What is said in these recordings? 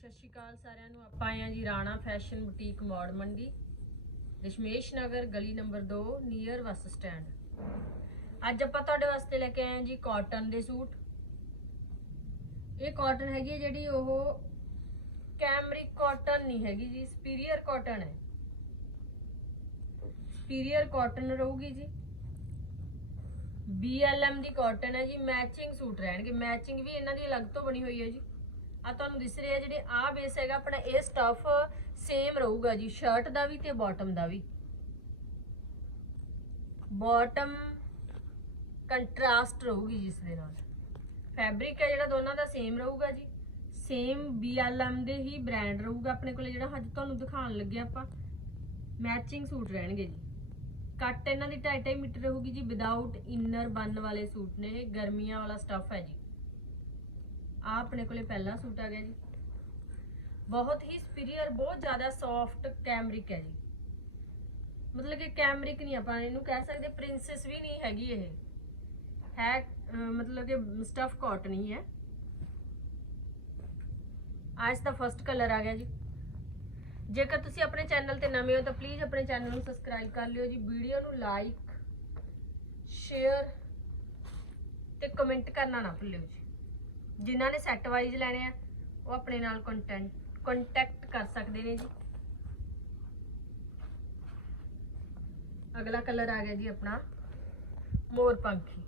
ਸਤਿ ਸ਼੍ਰੀ ਅਕਾਲ ਸਾਰਿਆਂ ਨੂੰ। ਆਪਾਂ ਆਏ ਆ ਜੀ ਰਾਣਾ ਫੈਸ਼ਨ ਬੁਟੀਕ ਮੋੜ ਮੰਡੀ। ਦਸ਼ਮੇਸ਼ ਨਗਰ, ਗਲੀ ਨੰਬਰ 2 ਨੀਅਰ ਬੱਸ ਸਟੈਂਡ। ਅੱਜ ਆਪਾਂ ਤੁਹਾਡੇ ਵਾਸਤੇ ਲੈ ਕੇ ਆਏ ਆ ਜੀ ਕਾਟਨ ਦੇ ਸੂਟ। ਇਹ ਕਾਟਨ ਹੈਗੀ ਹੈ ਜਿਹੜੀ ਉਹ ਕੈਮਰਿਕ ਕਾਟਨ ਨਹੀਂ ਹੈਗੀ ਜੀ ਸੁਪੀਰੀਅਰ ਕਾਟਨ ਹੈ। ਸੁਪੀਰੀਅਰ ਕਾਟਨ ਰਹੂਗੀ ਜੀ। BLM ਦੀ ਕਾਟਨ ਹੈ ਜੀ ਮੈਚਿੰਗ ਸੂਟ ਰਹਿਣਗੇ। ਮੈਚਿੰਗ ਵੀ ਇਹਨਾਂ ਦੀ ਅਲੱਗ ਤੋਂ ਬਣੀ ਹੋਈ ਹੈ ਜੀ। ਆ ਤੁਹਾਨੂੰ ਦਿਸ ਰਿਹਾ ਜਿਹੜੇ ਆ ਬੇਸ ਹੈਗਾ, ਆਪਣਾ ਇਹ ਸਟਫ ਸੇਮ ਰਹੂਗਾ ਜੀ ਸ਼ਰਟ ਦਾ ਵੀ ਤੇ ਬਾਟਮ ਦਾ ਵੀ। ਬਾਟਮ ਕੰਟਰਾਸਟ ਰਹੂਗੀ ਜਿਸ ਦੇ ਨਾਲ। ਫੈਬਰਿਕ ਹੈ ਜਿਹੜਾ ਦੋਨਾਂ ਦਾ ਸੇਮ ਰਹੂਗਾ ਜੀ। ਸੇਮ BLM ਦੇ ਹੀ ਬ੍ਰਾਂਡ ਰਹੂਗਾ ਆਪਣੇ ਕੋਲੇ, ਜਿਹੜਾ ਅੱਜ ਤੁਹਾਨੂੰ ਦਿਖਾਉਣ ਲੱਗੇ ਆਪਾਂ। ਮੈਚਿੰਗ ਸੂਟ ਰਹਿਣਗੇ ਜੀ। ਕੱਟ ਇਹਨਾਂ ਦੀ 2.5 ਮੀਟਰ ਰਹੂਗੀ ਜੀ ਵਿਦਆਊਟ ਇਨਰ ਬੰਨ ਵਾਲੇ ਸੂਟ ਨੇ, ਗਰਮੀਆਂ ਵਾਲਾ ਸਟੱਫ ਹੈ ਜੀ। ਆ ਆਪਣੇ ਕੋਲੇ ਪਹਿਲਾ ਸੂਟ ਆ ਗਿਆ ਜੀ। ਬਹੁਤ ਹੀ ਸੁਪੀਰੀਅਰ ਬਹੁਤ ਜ਼ਿਆਦਾ ਸੌਫਟ ਕੈਮਰਿਕ ਹੈ ਜੀ। ਮਤਲਬ ਕਿ ਕੈਮਰਿਕ ਨਹੀਂ ਆਪਾਂ ਇਹਨੂੰ ਕਹਿ ਸਕਦੇ ਪ੍ਰਿੰਸੈਸ ਵੀ ਨਹੀਂ ਹੈਗੀ ਇਹ। ਹੈ ਮਤਲਬ ਕਿ ਸਟਫ ਕਾਟਨ ਹੀ ਹੈ। ਅੱਜ ਦਾ ਫਰਸਟ ਕਲਰ ਆ ਗਿਆ ਜੀ। ਜੇਕਰ ਤੁਸੀਂ ਆਪਣੇ ਚੈਨਲ ਤੇ ਨਵੇਂ ਹੋ ਤਾਂ ਪਲੀਜ਼ ਆਪਣੇ ਚੈਨਲ ਨੂੰ ਸਬਸਕ੍ਰਾਈਬ ਕਰ ਲਿਓ ਜੀ। ਵੀਡੀਓ ਨੂੰ ਲਾਈਕ ਸ਼ੇਅਰ ਤੇ ਕਮੈਂਟ ਕਰਨਾ ਨਾ ਭੁੱਲਿਓ ਜੀ। ਜਿਨ੍ਹਾਂ ਨੇ ਸੈੱਟ ਵਾਈਜ਼ ਲੈਣੇ ਆ, ਉਹ ਆਪਣੇ ਨਾਲ ਕੰਟੈਂਟ ਕੰਟੈਕਟ ਕਰ ਸਕਦੇ ਨੇ ਜੀ। ਅਗਲਾ ਕਲਰ ਆ ਗਿਆ ਜੀ ਆਪਣਾ ਮੋਰ ਪੰਖੀ।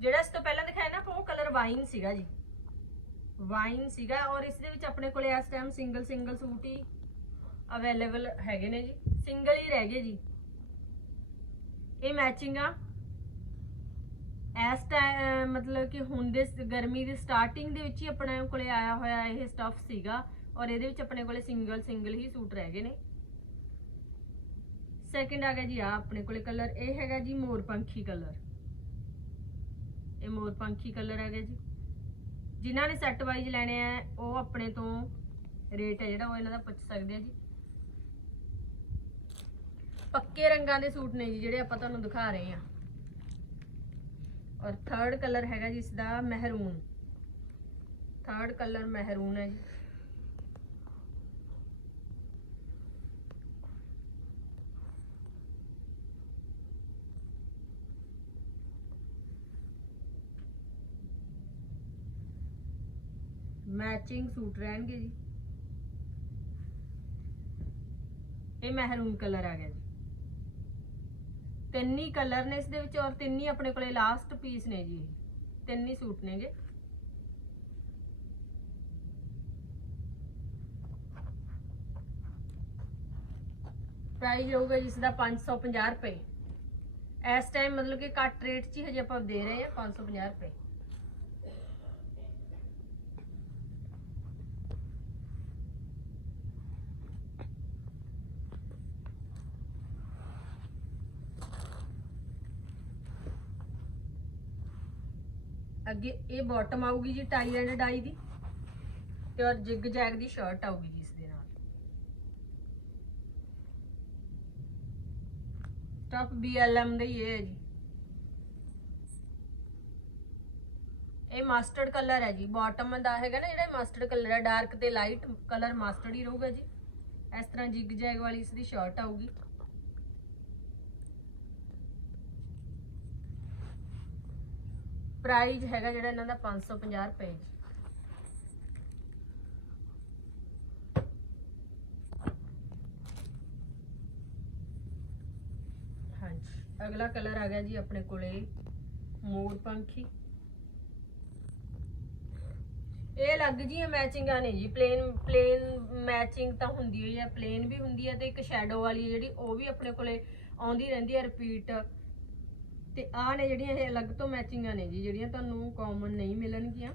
ਜਿਹੜਾ ਇਸ ਤੋਂ ਪਹਿਲਾਂ ਦਿਖਾਇਆ ਨਾ ਉਹ ਕਲਰ ਵਾਈਨ ਸੀਗਾ ਜੀ। ਵਾਈਨ ਸੀਗਾ ਔਰ ਇਸ ਦੇ ਵਿੱਚ ਆਪਣੇ ਕੋਲੇ ਇਸ ਟਾਈਮ ਸਿੰਗਲ ਸਿੰਗਲ ਸੂਟ ਹੀ ਅਵੇਲੇਬਲ ਹੈਗੇ ਨੇ ਜੀ। ਸਿੰਗਲ ਹੀ ਰਹਿ ਗਏ ਜੀ। ਇਹ ਮੈਚਿੰਗ ਆ। ਇਸ ਟਾਈਮ ਮਤਲਬ ਕਿ ਹੁਣ ਦੇ ਸ- ਗਰਮੀ ਦੀ ਸਟਾਰਟਿੰਗ ਦੇ ਵਿੱਚ ਹੀ ਆਪਣੇ ਕੋਲੇ ਆਇਆ ਹੋਇਆ ਇਹ ਸਟਫ ਸੀਗਾ ਔਰ ਇਹਦੇ ਵਿੱਚ ਆਪਣੇ ਕੋਲੇ ਸਿੰਗਲ ਸਿੰਗਲ ਹੀ ਸੂਟ ਰਹਿ ਗਏ ਨੇ। ਸੈਕਿੰਡ ਆ ਗਿਆ ਜੀ ਆ ਆਪਣੇ ਕੋਲੇ ਕਲਰ ਇਹ ਹੈਗਾ ਜੀ ਮੋਰਪੰਖੀ ਕਲਰ ਇਹ ਮੋਰਪੰਖੀ ਕਲਰ ਆ ਗਿਆ ਜੀ। ਜਿਨ੍ਹਾਂ ਨੇ ਸੈੱਟ ਵਾਈਜ਼ ਲੈਣੇ ਆ, ਉਹ ਆਪਣੇ ਤੋਂ ਰੇਟ ਹੈ ਜਿਹੜਾ ਉਹ ਇਹਨਾਂ ਦਾ ਪੁੱਛ ਸਕਦੇ ਆ ਜੀ। ਪੱਕੇ ਰੰਗਾਂ ਦੇ ਸੂਟ ਨੇ ਜੀ, ਜਿਹੜੇ ਆਪਾਂ ਤੁਹਾਨੂੰ ਦਿਖਾ ਰਹੇ ਆ। ਔਰ ਥਰਡ ਕਲਰ ਹੈਗਾ ਜੀ ਇਸ ਦਾ ਮਹਿਰੂਨ। ਥਰਡ ਕਲਰ ਮਹਿਰੂਨ ਹੈ ਜੀ। ਮੈਚਿੰਗ ਸੂਟ ਰਹਿਣਗੇ ਜੀ। ਇਹ ਮਹਿਰੂਨ ਕਲਰ ਆ ਗਿਆ ਜੀ। ਤਿੰਨ ਹੀ ਕਲਰ ਨੇ ਇਸ ਦੇ ਵਿੱਚ ਔਰ ਤਿੰਨ ਹੀ ਆਪਣੇ ਕੋਲੇ ਲਾਸਟ ਪੀਸ ਨੇ ਜੀ। ਤਿੰਨ ਹੀ ਸੂਟ ਨੇਗੇ। ਪ੍ਰਾਈਸ ਰਹੂਗਾ ਜਿਸ ਦਾ 550 ਰੁਪਏ। ਇਸ ਟਾਈਮ ਮਤਲਬ ਕਿ ਘੱਟ ਰੇਟ 'ਚ ਹੀ ਹਜੇ ਆਪਾਂ ਦੇ ਰਹੇ ਹਾਂ 550 ਰੁਪਏ। ਅੱਗੇ ਇਹ ਬਾਟਮ ਆਊਗੀ ਜੀ ਟਾਈ ਐਂਡ ਡਾਈ ਦੀ ਤੇ ਔਰ ਜਿਗ ਜੈਗ ਦੀ ਸ਼ਰਟ ਆਊਗੀ ਜੀ ਇਸ ਦੇ ਨਾਲ। ਟਾਪ BLM ਦਾ ਹੀ ਇਹ ਹੈ ਜੀ। ਇਹ ਮਾਸਟਰਡ ਕਲਰ ਹੈ ਜੀ। ਬਾਟਮ ਦਾ ਹੈਗਾ ਨਾ ਜਿਹੜਾ ਮਾਸਟਰਡ ਕਲਰ ਹੈ ਡਾਰਕ ਤੇ ਲਾਈਟ ਕਲਰ ਮਾਸਟਰਡ ਹੀ ਰਹੂਗਾ ਜੀ। ਇਸ ਤਰ੍ਹਾਂ ਜਿਗ ਜੈਗ ਵਾਲੀ ਇਸ ਦੀ ਸ਼ਰਟ ਆਊਗੀ। ਪ੍ਰਾਈਸ ਹੈਗਾ ਜਿਹੜਾ ਇਹਨਾਂ ਦਾ 550 ਰੁਪਏ ਜੀ। ਹਾਂਜੀ, ਅਗਲਾ ਕਲਰ ਆ ਗਿਆ ਜੀ ਆਪਣੇ ਕੋਲੇ ਮੋਰ ਪੰਖੀ। ਇਹ ਅਲੱਗ ਜੀਆਂ ਮੈਚਿੰਗਾਂ ਨੇ ਜੀ ਪਲੇਨ ਪਲੇਨ ਮੈਚਿੰਗ ਤਾਂ ਹੁੰਦੀ ਹੋਈ ਹੈ ਪਲੇਨ ਵੀ ਹੁੰਦੀ ਹੈ ਤੇ ਇੱਕ ਸ਼ੈਡੋ ਵਾਲੀ ਜਿਹੜੀ, ਉਹ ਵੀ ਆਪਣੇ ਕੋਲੇ ਆਉਂਦੀ ਰਹਿੰਦੀ ਹੈ ਰਿਪੀਟ ਤੇ ਆਹ ਨੇ ਜਿਹੜੀਆਂ ਇਹ ਅਲੱਗ ਤੋਂ ਮੈਚਿੰਗਾਂ ਨੇ ਜੀ, ਜਿਹੜੀਆਂ ਤੁਹਾਨੂੰ ਕਾਮਨ ਨਹੀਂ ਮਿਲਣਗੀਆਂ।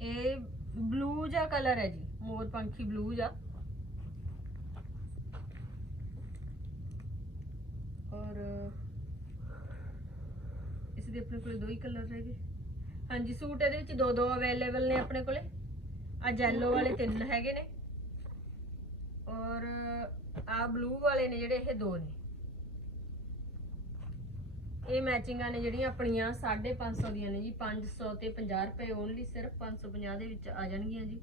ਇਹ ਬਲੂ ਜਿਹਾ ਕਲਰ ਹੈ ਜੀ, ਮੋਰ ਪੰਖੀ ਬਲੂ ਜਿਹਾ। ਔਰ ਇਸ ਦੇ ਆਪਣੇ ਕੋਲੇ ਦੋ ਹੀ ਕਲਰ ਰਹਿ ਗਏ। ਹਾਂਜੀ, ਸੂਟ ਇਹਦੇ ਵਿੱਚ ਦੋ ਦੋ ਅਵੇਲੇਬਲ ਨੇ ਆਪਣੇ ਕੋਲੇ। ਆ ਜੈਲੋ ਵਾਲੇ ਤਿੰਨ ਹੈਗੇ ਨੇ। ਔਰ ਆ ਬਲੂ ਵਾਲੇ ਨੇ ਜਿਹੜੇ ਇਹ ਦੋ ਨੇ। ਇਹ ਮੈਚਿੰਗਾਂ ਨੇ ਜਿਹੜੀਆਂ ਆਪਣੀਆਂ 550 ਦੀਆਂ ਨੇ ਜੀ। 500 ਤੇ 50 ਰੁਪਏ ਓਨਲੀ ਸਿਰਫ 550 ਦੇ ਵਿੱਚ ਆ ਜਾਣਗੀਆਂ ਜੀ।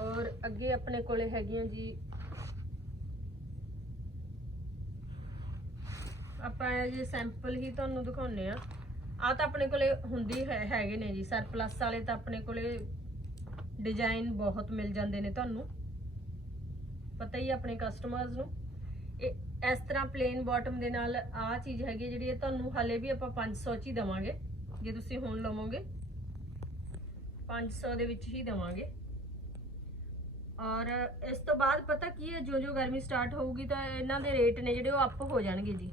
ਔਰ ਅੱਗੇ ਆਪਣੇ ਕੋਲੇ ਹੈਗੀਆਂ ਜੀ। ਆਪਾਂ ਇਹ ਜੇ ਸੈਂਪਲ ਹੀ ਤੁਹਾਨੂੰ ਦਿਖਾਉਨੇ ਆ ਆ ਤਾਂ ਆਪਣੇ ਕੋਲੇ ਹੁੰਦੀ ਹੈ, ਹੈਗੇ ਨੇ ਜੀ। ਸਰਪਲਸ ਵਾਲੇ ਤਾਂ ਆਪਣੇ ਕੋਲੇ ਡਿਜ਼ਾਈਨ ਬਹੁਤ ਮਿਲ ਜਾਂਦੇ ਨੇ ਤੁਹਾਨੂੰ। ਪਤਾ ਹੀ ਆਪਣੇ ਕਸਟਮਰਸ ਨੂੰ। ਇਹ ਇਸ ਤਰ੍ਹਾਂ ਪਲੇਨ ਬਾਟਮ ਦੇ ਨਾਲ ਆ ਚੀਜ਼ ਹੈਗੀ ਜਿਹੜੀ ਇਹ ਤੁਹਾਨੂੰ ਹਲੇ ਵੀ ਆਪਾਂ 500 ਚ ਹੀ ਦਵਾਂਗੇ। ਜੇ ਤੁਸੀਂ ਹੁਣ ਲਵੋਗੇ 500 ਦੇ ਵਿੱਚ ਹੀ ਦਵਾਂਗੇ। ਔਰ ਇਸ ਤੋਂ ਬਾਅਦ ਪਤਾ ਕੀ ਹੈ ਜੋ ਜੋ ਗਰਮੀ ਸਟਾਰਟ ਹੋਊਗੀ ਤਾਂ ਇਹਨਾਂ ਦੇ ਰੇਟ ਨੇ ਜਿਹੜੇ ਉਹ ਅਪ ਹੋ ਜਾਣਗੇ ਜੀ।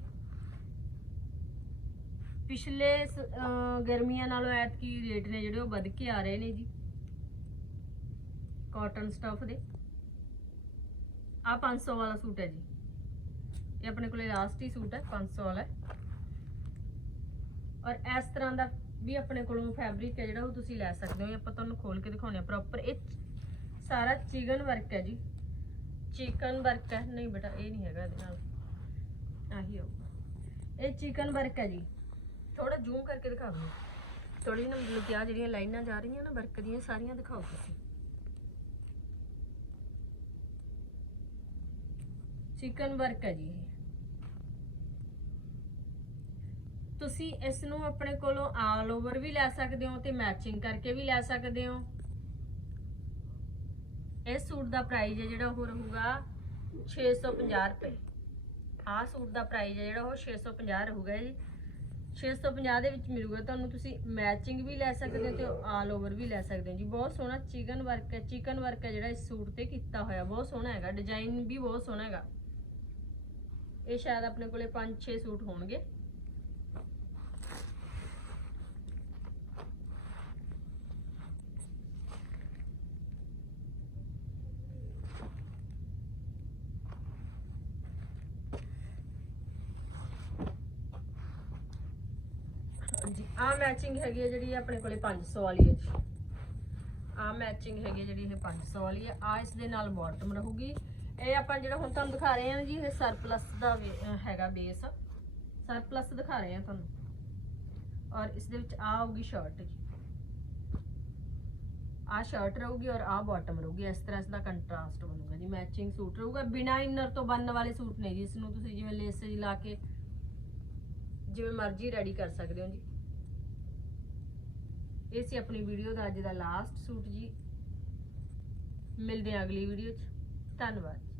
ਪਿਛਲੇ ਸ- ਅਹ, ਗਰਮੀਆਂ ਨਾਲੋਂ ਐਤਕੀ ਰੇਟ ਨੇ ਜਿਹੜੇ ਉਹ ਵੱਧ ਕੇ ਆ ਰਹੇ ਨੇ ਜੀ। ਕਾਟਨ ਸਟਫ ਦੇ। ਆ 500 ਵਾਲਾ ਸੂਟ ਹੈ ਜੀ। ਇਹ ਆਪਣੇ ਕੋਲੇ ਲਾਸਟ ਹੀ ਸੂਟ ਹੈ 500 ਵਾਲਾ ਹੈ। ਔਰ ਇਸ ਤਰ੍ਹਾਂ ਦਾ ਵੀ ਆਪਣੇ ਕੋਲੋਂ ਫੈਬਰਿਕ ਹੈ ਜਿਹੜਾ ਉਹ ਤੁਸੀਂ ਲੈ ਸਕਦੇ ਹੋ। ਇਹ ਆਪਾਂ ਤੁਹਾਨੂੰ ਖੋਲ ਕੇ ਦਿਖਾਉਂਦੇ ਆ ਪ੍ਰੋਪਰ ਇਹ ਸਾਰਾ ਚਿਕਨ ਵਰਕ ਹੈ ਜੀ। ਚਿਕਨ ਵਰਕ ਹੈ। ਨਹੀਂ ਬੇਟਾ, ਇਹ ਨਹੀਂ ਹੈਗਾ ਇਹਦੇ ਨਾਲ। ਆਹੀ ਹੋਊਗਾ ਇਹ ਚਿਕਨ ਵਰਕ ਹੈ ਜੀ। ਥੋੜਾ ਜ਼ੂਮ ਕਰਕੇ ਦਿਖਾਓ ਥੋੜੀ ਨਾ ਮਤਲਬ ਕਿ ਆ ਜਿਹੜੀਆਂ ਲਾਈਨਾਂ ਜਾ ਰਹੀਆਂ ਨਾ ਵਰਕ ਦੀਆਂ ਸਾਰੀਆਂ ਦਿਖਾਓ ਤੁਸੀਂ। ਚਿਕਨ ਵਰਕ ਹੈ ਜੀ ਇਹ। ਤੁਸੀਂ ਇਸ ਨੂੰ ਆਪਣੇ ਕੋਲੋਂ ਆਲ ਓਵਰ ਵੀ ਲੈ ਸਕਦੇ ਹੋ ਤੇ ਮੈਚਿੰਗ ਕਰਕੇ ਵੀ ਲੈ ਸਕਦੇ ਹੋ। ਇਸ ਸੂਟ ਦਾ ਪ੍ਰਾਈਸ ਹੈ ਜਿਹੜਾ ਉਹ ਰਹੂਗਾ 650 ਰੁਪਏ। ਆਹ ਸੂਟ ਦਾ ਪ੍ਰਾਈਸ ਹੈ ਜਿਹੜਾ ਉਹ 650 ਰਹੂਗਾ ਜੀ। 650 ਦੇ ਵਿੱਚ ਮਿਲੂਗਾ, ਤੁਹਾਨੂੰ ਤੁਸੀਂ ਮੈਚਿੰਗ ਵੀ ਲੈ ਸਕਦੇ ਹੋ ਤੇ ਆਲ ਓਵਰ ਵੀ ਲੈ ਸਕਦੇ ਹੋ। ਜੀ, ਬਹੁਤ ਸੋਹਣਾ ਚਿਕਨ ਵਰਕ ਹੈ ਚਿਕਨ ਵਰਕ ਹੈ ਜਿਹੜਾ ਇਸ ਸੂਟ ਤੇ ਕੀਤਾ ਹੋਇਆ, ਬਹੁਤ ਸੋਹਣਾ ਹੈਗਾ ਡਿਜ਼ਾਈਨ ਵੀ ਬਹੁਤ ਸੋਹਣਾ ਹੈਗਾ। ਇਹ ਸ਼ਾਇਦ ਆਪਣੇ ਕੋਲੇ 5-6 ਸੂਟ ਹੋਣਗੇ ਹਾਂਜੀ ਆ ਮੈਚਿੰਗ ਹੈਗੀ ਹੈ ਜਿਹੜੀ ਆਪਣੇ ਕੋਲੇ 500 ਵਾਲੀ ਹੈ ਜੀ। ਆ ਮੈਚਿੰਗ ਹੈਗੀ ਹੈ ਜਿਹੜੀ ਇਹ 500 ਵਾਲੀ ਹੈ ਆ ਇਸ ਦੇ ਨਾਲ ਬਾਟਮ ਰਹੂਗੀ। ਇਹ ਆਪਾਂ ਜਿਹੜਾ ਹੁਣ ਤੁਹਾਨੂੰ ਦਿਖਾ ਰਹੇ ਹਾਂ ਜੀ, ਇਹ ਸਰਪਲਸ ਦਾ ਵੇ- ਹੈਗਾ ਬੇਸ ਸਰਪਲਸ ਦਿਖਾ ਰਹੇ ਹਾਂ ਤੁਹਾਨੂੰ। ਔਰ ਇਸ ਦੇ ਵਿੱਚ ਆ ਆਊਗੀ ਸ਼ਰਟ ਜੀ। ਆ ਸ਼ਰਟ ਰਹੂਗੀ ਔਰ ਆ ਬਾਟਮ ਰਹੂਗੀ। ਇਸ ਤਰ੍ਹਾਂ ਇਸ ਦਾ ਕੰਟਰਾਸਟ ਬਣੂਗਾ ਜੀ। ਮੈਚਿੰਗ ਸੂਟ ਰਹੂਗਾ। ਬਿਨਾ ਇਨਰ ਤੋਂ ਬਣਨ ਵਾਲੇ ਸੂਟ ਨੇ ਜੀ। ਇਸ ਨੂੰ ਤੁਸੀਂ ਜਿਵੇਂ ਲੇਸ ਲਾ ਕੇ ਜਿਵੇਂ ਮਰਜ਼ੀ ਰੈਡੀ ਕਰ ਸਕਦੇ ਹੋ ਜੀ। ਇਹ ਸੀ ਆਪਣੀ ਵੀਡੀਓ ਦਾ ਅੱਜ ਦਾ ਲਾਸਟ ਸੂਟ ਜੀ। ਮਿਲਦੇ ਹਾਂ ਅਗਲੀ ਵੀਡੀਓ 'ਚ। ਧੰਨਵਾਦ।